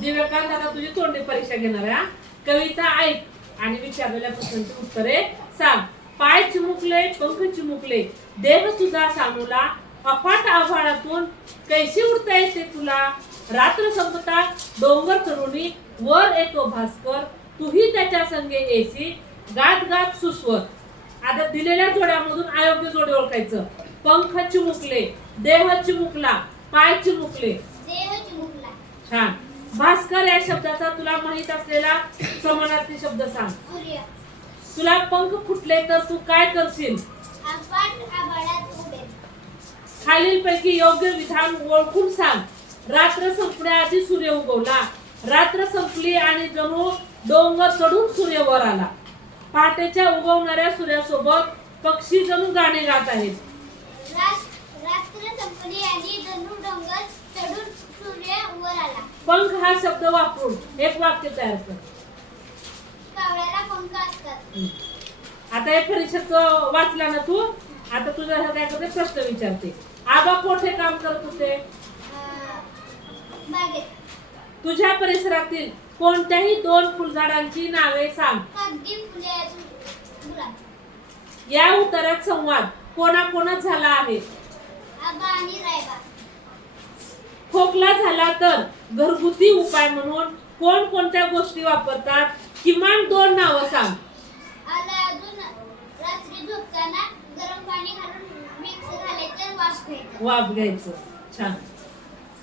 दिव्यकांत आता तुझी तोंडी परीक्षा घेणार आहे. कविता ऐक आणि विचारलेल्या प्रश्नांची उत्तरे सांग. पाय चिमुकले पंख चिमुकले देह तुझा सानुला अफाट आभाळातून कैसी उडता येते तुला. रात्र संपता डोंगर तरुणी वर येतो भास्कर तूही त्याच्या संगे येसी गात गात सुस्वर. आता दिलेल्या जोड्यामधून अयोग्य जोडी ओळखायचं. पंख चिमुकले, देह चिमुकला, पाय चिमुकले. छान. भास्कर या शब्दाचा तुला माहित असलेला समानार्थी शब्द सांग. तुला पंख फुटले तर तू काय करशील. खालीलपैकी योग्य विधान ओळखून सांग. रात्र संपण्याआधी सूर्य उगवला. रात्र संपली आणि जणू डोंगर चढून सूर्य वर आला. पहाटेच्या उगवणाऱ्या सूर्यासोबत पक्षी जणू गाणे गात आहेत. रात्र संपली आणि जणू डोंगर चढून सूर्य वर आला. पंख हा शब्द वापरून एक वाक्य तयार कर. कावळ्याला पंख असतात. आता हे परीक्षेचं वाचला ना तू. आता तुझ्या काय करते प्रश्न विचारते. आबा कोठे काम करत होते. बागेत. तुझ्या परिसरातील कोणत्याही दोन फुलझाडांची नावे सांग. कागदी फुले गुलाब. या उत्तरात संवाद कोणाकोणात झाला आहे. आबा आणि रायबा. खोकला झाला तर घरगुती उपाय म्हणून कोण कोणत्या गोष्टी वापरतात. किमान 2 नावं सांग. अजून रात्री झोपताना गरम पाणी घालून मिक्स घालायचं वाफ घ्यायचं. वाफ घ्यायचं. छान.